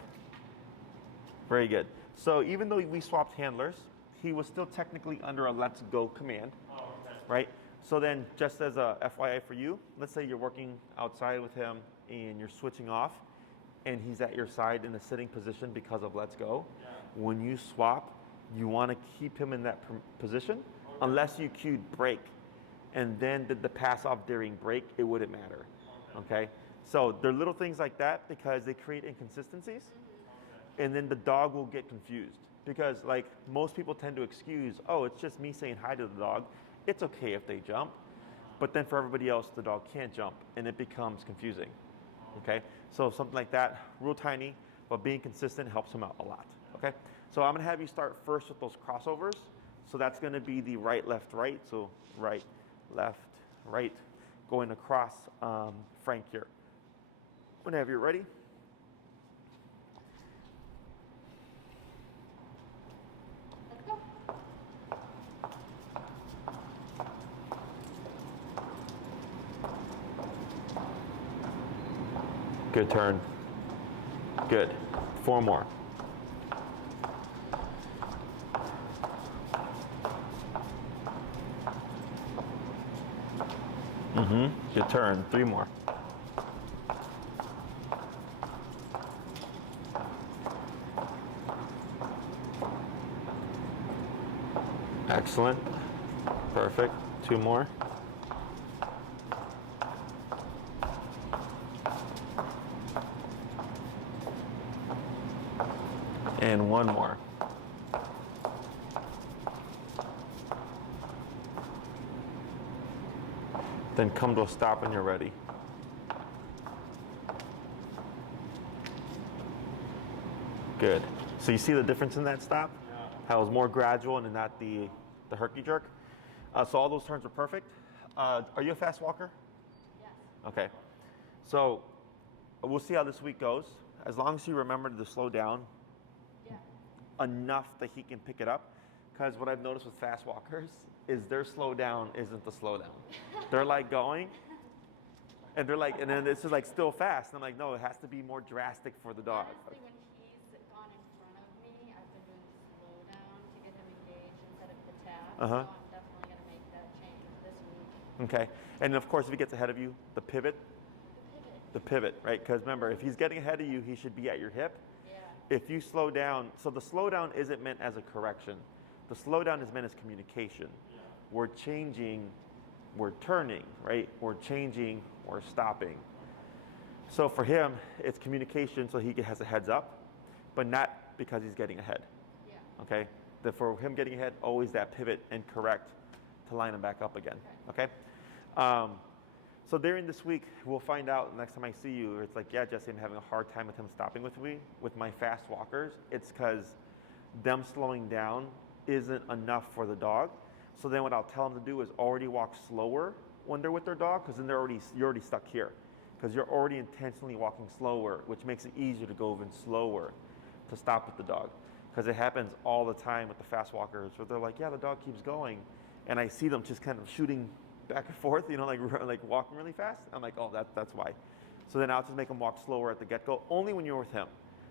Very good. So even though we swapped handlers, he was still technically under a let's go command, right? So then just as a FYI for you, let's say you're working outside with him and you're switching off and he's at your side in a sitting position because of let's go. Yeah. When you swap, you want to keep him in that position unless you cued break and then did the pass off during break, it wouldn't matter, okay? So they're little things like that because they create inconsistencies and then the dog will get confused because like most people tend to excuse, oh, it's just me saying hi to the dog. It's okay if they jump, but then for everybody else, the dog can't jump and it becomes confusing, okay? So something like that, real tiny, but being consistent helps him out a lot, okay? So I'm gonna have you start first with those crossovers. So that's gonna be the right, left, right. So right, left, right, going across Frank here. Whenever you're ready. Let's go. Good turn. Good. 4 more. Good turn. 3 more. Excellent. Perfect. 2 more. And 1 more. Then come to a stop when you're ready. Good. So you see the difference in that stop? Yeah. How it was more gradual and not the herky jerk. So all those turns were perfect. Are you a fast walker? Yes. Okay. So we'll see how this week goes. As long as you remember to slow down enough that he can pick it up. Because what I've noticed with fast walkers is their slow down isn't the slow down. They're like going, and they're like, and then it's just like still fast. And I'm like, no, it has to be more drastic for the dog. Honestly, when he's gone in front of me, I've been doing slow down to get him engaged instead of the tap. So I'm definitely going to make that change this week. Okay. And of course, if he gets ahead of you, the pivot. The pivot, right? Because remember, if he's getting ahead of you, he should be at your hip. Yeah. If you slow down, so the slow down isn't meant as a correction. The slow down is meant as communication. Yeah. We're changing, we're turning, right? We're changing, we're stopping. So for him, it's communication so he has a heads up, but not because he's getting ahead. Yeah. Okay? For him getting ahead, always that pivot and correct to line him back up again. Okay? So during this week, we'll find out next time I see you, it's like, yeah, Jesse, I'm having a hard time with him stopping with me. With my fast walkers, it's because them slowing down isn't enough for the dog. So then what I'll tell them to do is already walk slower when they're with their dog, because then you're already stuck here. Because you're already intentionally walking slower, which makes it easier to go even slower to stop with the dog. Because it happens all the time with the fast walkers where they're like, yeah, the dog keeps going. And I see them just kind of shooting back and forth, you know, like walking really fast. I'm like, oh, that's why. So then I'll just make them walk slower at the get-go, only when you're with him,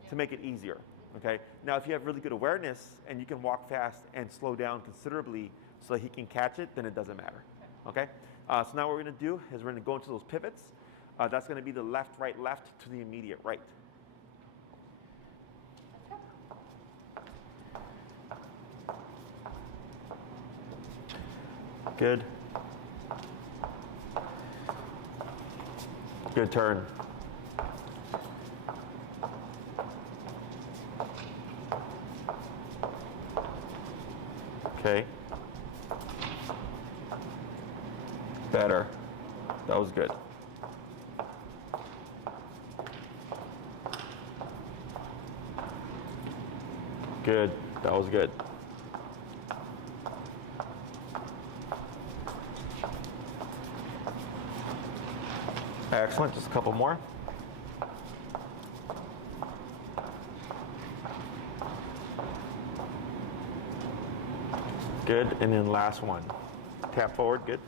to make it easier, okay? Now, if you have really good awareness and you can walk fast and slow down considerably so he can catch it, then it doesn't matter, okay? So now what we're gonna do is we're gonna go into those pivots. That's gonna be the left, right, left to the immediate right. Good. Good turn. Okay. Better. That was good. Good. That was good. Excellent, just a couple more. Good, and then last one. Tap forward, good.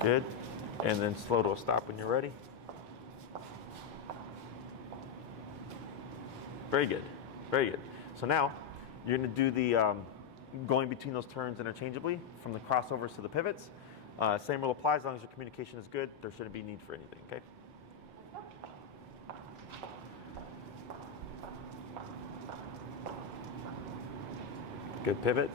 Good, and then slow to a stop when you're ready. Very good, very good. So now, you're gonna do the going between those turns interchangeably from the crossovers to the pivots. Same rule applies as long as your communication is good. There shouldn't be need for anything, okay? Good pivot.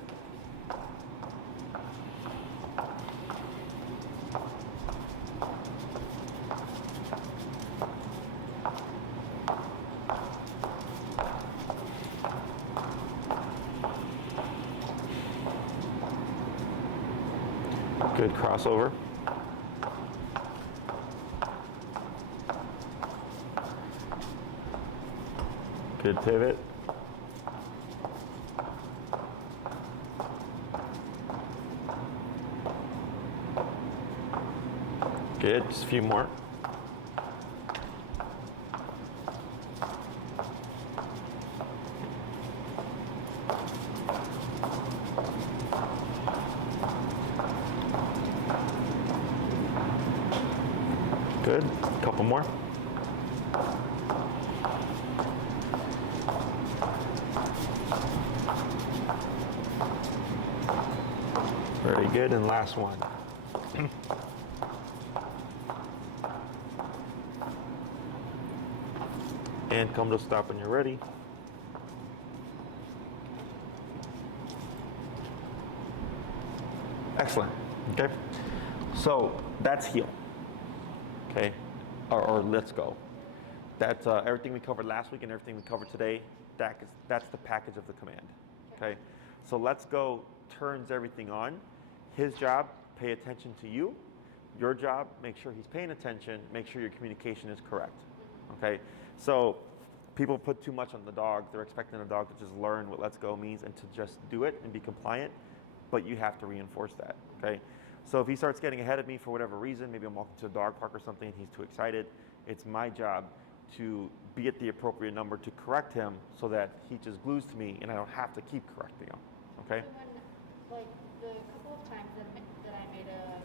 Good crossover. Good pivot. Good, just a few more. Good, a couple more. Very good, and last one. And come to a stop when you're ready. Excellent, okay? So that's heel, okay? Or let's go. That's everything we covered last week and everything we covered today. That's the package of the command, okay? So let's go turns everything on. His job, pay attention to you. Your job, make sure he's paying attention, make sure your communication is correct, okay? So people put too much on the dog. They're expecting the dog to just learn what let's go means and to just do it and be compliant, but you have to reinforce that, okay? So if he starts getting ahead of me for whatever reason, maybe I'm walking to a dog park or something and he's too excited, it's my job to be at the appropriate number to correct him so that he just glues to me and I don't have to keep correcting him, okay? So when, like, the couple of times that I made a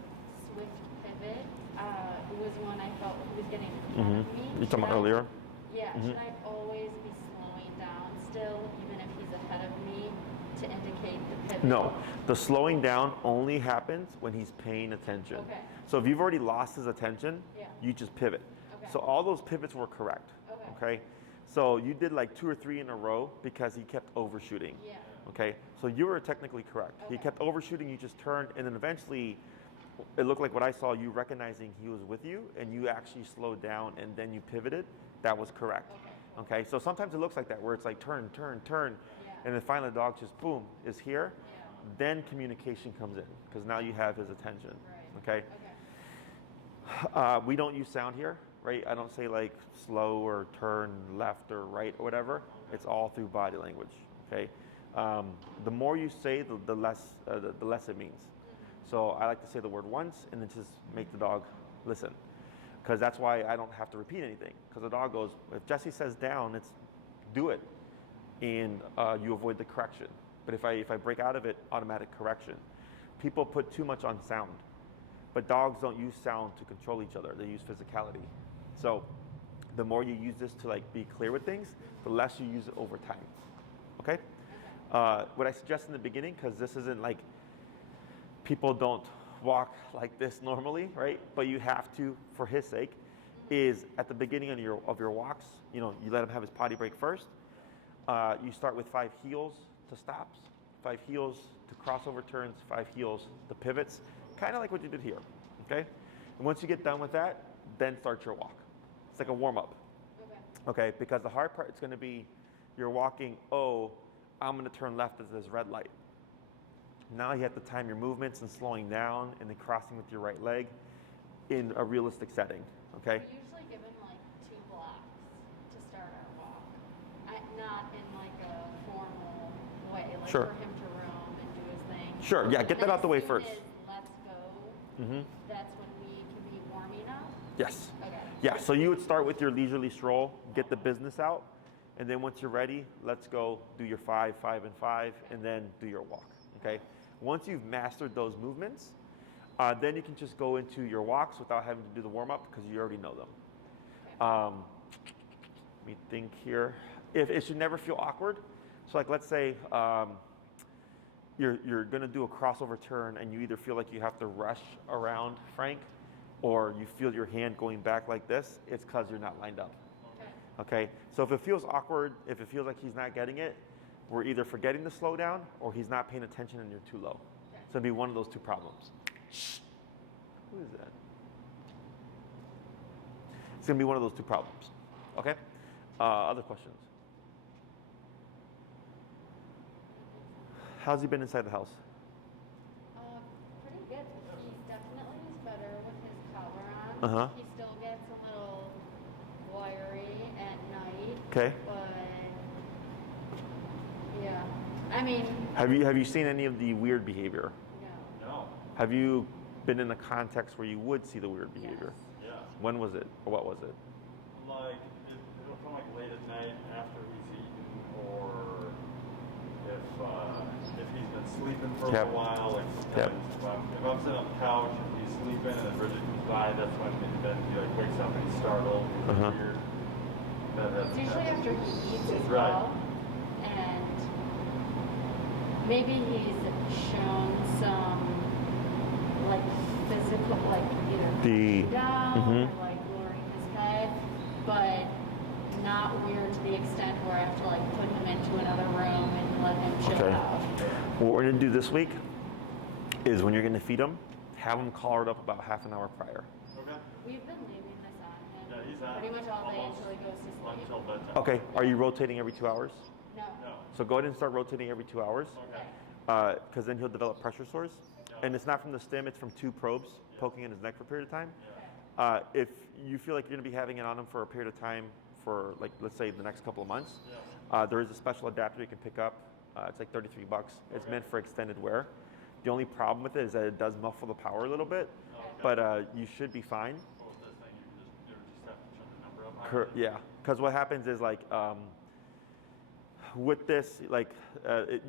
swift pivot, it was when I felt he was getting ahead of me. You're talking about earlier? Yeah, should I always be slowing down still, even if he's ahead of me, to indicate the pivot? No, the slowing down only happens when he's paying attention. Okay. So if you've already lost his attention, Yeah. you just pivot. Okay. So all those pivots were correct. Okay. So you did like 2 or 3 in a row because he kept overshooting. Yeah. Okay. So you were technically correct. He kept overshooting, you just turned, and then eventually it looked like what I saw, you recognizing he was with you, and you actually slowed down and then you pivoted. That was correct. Okay. So sometimes it looks like that, where it's like turn, turn, turn, and then finally the dog just boom is here. Then communication comes in because now you have his attention. Okay. We don't use sound here, right? I don't say like slow or turn left or right or whatever. It's all through body language. Okay. The more you say, the less it means. So I like to say the word once and then just make the dog listen, because that's why I don't have to repeat anything. Because the dog goes, if Jesse says down, it's do it, and you avoid the correction. But if I break out of it, automatic correction. People put too much on sound, but dogs don't use sound to control each other. They use physicality. So the more you use this to like be clear with things, the less you use it over time. Okay? What I suggest in the beginning, because this isn't like, people don't walk like this normally, right? But you have to, for his sake, is at the beginning of your walks, you let him have his potty break first. You start with 5 heels to stops, 5 heels to crossover turns, 5 heels to pivots, kind of like what you did here, okay? And once you get done with that, then start your walk. It's like a warm-up, okay? Because the hard part is going to be you're walking, I'm going to turn left at this red light. Now you have to time your movements and slowing down and then crossing with your right leg in a realistic setting, okay? We usually give him like 2 blocks to start our walk. Not in like a formal way, like Sure. for him to roam and do his thing. Sure, yeah, get that out the way first. that's when we can be warming up? Yes. Okay. Yeah, so you would start with your leisurely stroll, get the business out, and then once you're ready, let's go do your 5, 5, and 5, and then do your walk, okay? Once you've mastered those movements, then you can just go into your walks without having to do the warm-up because you already know them. Let me think here. If it should never feel awkward. So like let's say you're gonna do a crossover turn and you either feel like you have to rush around Frank or you feel your hand going back like this, it's because you're not lined up. Okay, so if it feels awkward, if it feels like he's not getting it, we're either forgetting to slow down or he's not paying attention and you're too low. So it'd be one of those two problems. Who is that? It's gonna be one of those two problems. Okay, other questions? How's he been inside the house? Pretty good. He definitely is better with his collar on. Uh-huh. He still gets a little wiry at night. Okay. But yeah, I mean. Have you seen any of the weird behavior? No. Have you been in a context where you would see the weird behavior? Yeah. When was it, or what was it? Like, it'll come like late at night after he's eaten, or if he's been sleeping for a little while, like sometimes if I'm sitting on the couch and he's sleeping and then Bridget comes by, that's when then he like wakes up and he's startled. It's weird. It's usually after he eats as Right. well. And maybe he's shown some like physical, like either down or like lowering his head, but not weird to the extent where I have to like put him into another room and let him chill out. What we're gonna do this week is when you're gonna feed him, have him collared up about half an hour prior. Okay. We've been leaving this on him Yeah, he's on pretty much all day almost until he goes to sleep. until bedtime. Okay, are you rotating every 2 hours? No. No. So go ahead and start rotating every 2 hours, Okay. because then he'll develop pressure sores. And it's not from the stem, it's from 2 probes poking in his neck for a period of time. If you feel like you're gonna be having it on him for a period of time for like, let's say the next couple of months, there is a special adapter you can pick up. It's like $33. It's meant for extended wear. The only problem with it is that it does muffle the power a little bit, but you should be fine. What was this thing? You just have to turn the number up higher? Yeah, because what happens is like with this, like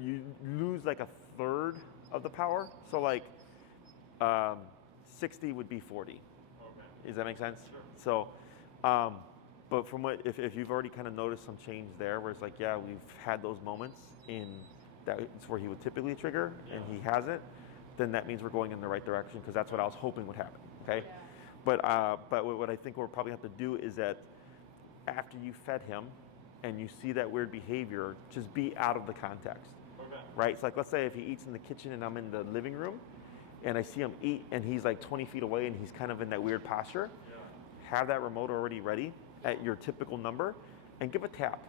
you lose like a third of the power. So like 60 would be 40. Okay. Does that make sense? Sure. So, but from what, if you've already kind of noticed some change there, where it's like, yeah, we've had those moments in that it's where he would typically trigger and he hasn't, then that means we're going in the right direction because that's what I was hoping would happen. Okay. Yeah. But what I think we'll probably have to do is that after you fed him and you see that weird behavior, just be out of the context. Okay. Right? So like, let's say if he eats in the kitchen and I'm in the living room and I see him eat and he's like 20 feet away and he's kind of in that weird posture, have that remote already ready at your typical number and give a tap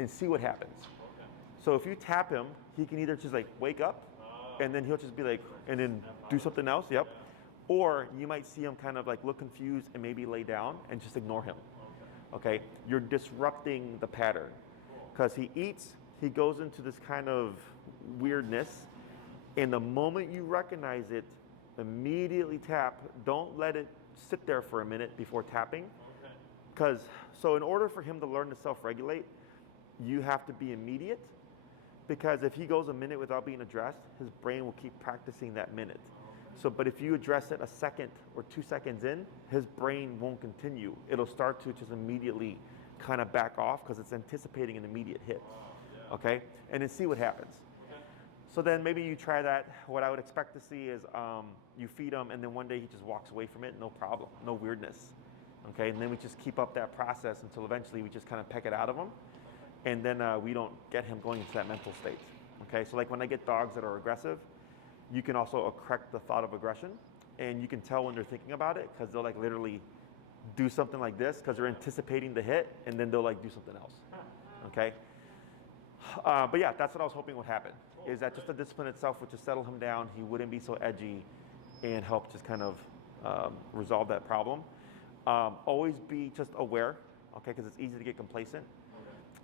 and see what happens. Okay. So if you tap him, he can either just like wake up and then he'll just be like, and then do something else. Yep. Or you might see him kind of like look confused and maybe lay down and just ignore him. Okay. You're disrupting the pattern because he eats, he goes into this kind of weirdness. And the moment you recognize it, immediately tap. Don't let it sit there for a minute before tapping. Because, so in order for him to learn to self-regulate, you have to be immediate. Because if he goes a minute without being addressed, his brain will keep practicing that minute. So, but if you address it a second or 2 seconds in, his brain won't continue. It'll start to just immediately kind of back off because it's anticipating an immediate hit. Okay? And then see what happens. So then maybe you try that. What I would expect to see is you feed him and then one day he just walks away from it, no problem, no weirdness. Okay, and then we just keep up that process until eventually we just kind of peck it out of him. And then we don't get him going into that mental state. Okay, so like when I get dogs that are aggressive, you can also correct the thought of aggression. And you can tell when they're thinking about it because they'll like literally do something like this because they're anticipating the hit and then they'll like do something else. Okay, but yeah, that's what I was hoping would happen. Is that just the discipline itself would just settle him down, he wouldn't be so edgy and help just kind of resolve that problem. Always be just aware, okay, because it's easy to get complacent.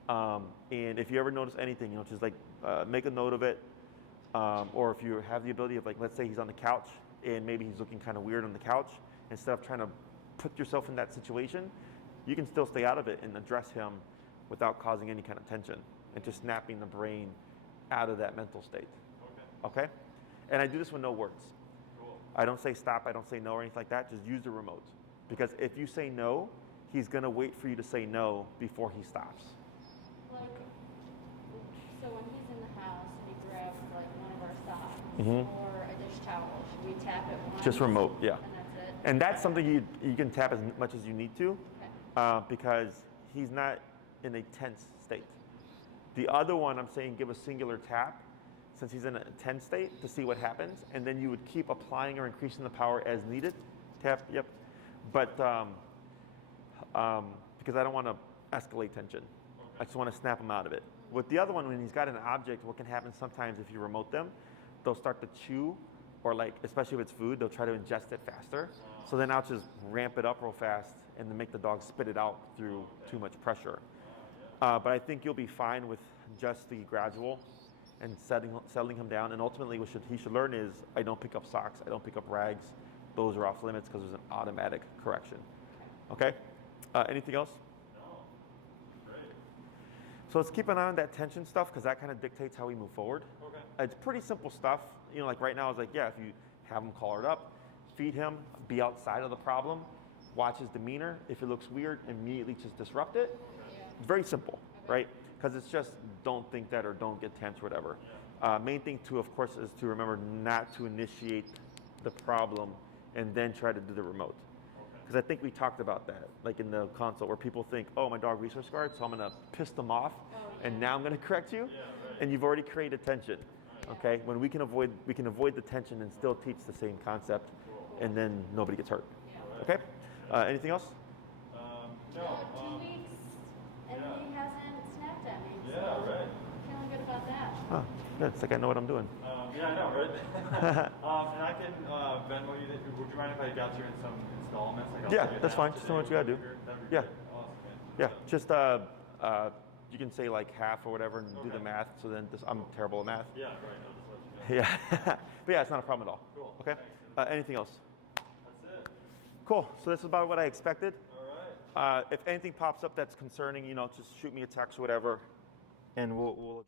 And if you ever notice anything, just like make a note of it. Or if you have the ability of like, let's say he's on the couch and maybe he's looking kind of weird on the couch, instead of trying to put yourself in that situation, you can still stay out of it and address him without causing any kind of tension and just snapping the brain out of that mental state. Okay? And I do this with no words. Cool. I don't say stop, I don't say no or anything like that, just use the remote. Because if you say no, he's gonna wait for you to say no before he stops. Like, so when he's in the house and he grabs like one of our socks Mhm. or a dish towel, should we tap it once? Just remote, yeah. And that's it? And that's something you can tap as much as you need to, Okay. because he's not in a tense state. The other one, I'm saying give a singular tap, since he's in a tense state, to see what happens, and then you would keep applying or increasing the power as needed. Tap, yep. But because I don't want to escalate tension, I just want to snap him out of it. With the other one, when he's got an object, what can happen sometimes if you remote them, they'll start to chew, or like, especially if it's food, they'll try to ingest it faster. So then I'll just ramp it up real fast and then make the dog spit it out through too much pressure. But I think you'll be fine with just the gradual and settling him down. And ultimately, what he should learn is, I don't pick up socks, I don't pick up rags. Those are off limits because there's an automatic correction. Okay? Anything else? No. Great. So let's keep an eye on that tension stuff, because that kind of dictates how we move forward. Okay. It's pretty simple stuff. You know, like right now, it's like, yeah, if you have him collared up, feed him, be outside of the problem, watch his demeanor. If it looks weird, immediately just disrupt it. It's very simple, right? Because it's just don't think that or don't get tense or whatever. Main thing too, of course, is to remember not to initiate the problem and then try to do the remote. Because I think we talked about that, like in the consult, where people think, oh, my dog resource guard, so I'm going to piss them off, and now I'm going to correct you, and you've already created tension. Okay, when we can avoid the tension and still teach the same concept, and then nobody gets hurt. Okay, anything else? No. 2 weeks and he hasn't snapped at me. Yeah, so right. Feeling good about that. Oh, good. It's like I know what I'm doing. Yeah, I know, right? And I can Venmo you. Would you mind if I got you in some installments? Like, I'll Yeah, send you that's half fine. Just today know what you gotta do. That'd be Yeah. great. Awesome, man. Yeah, just you can say like half or whatever and do the math. So then I'm terrible at math. Yeah, right. I'll just let you know. Yeah, but yeah, it's not a problem at all. Cool. Okay. Thanks. Anything else? That's it. Cool. So this is about what I expected. All right. If anything pops up that's concerning, just shoot me a text or whatever, and we'll address.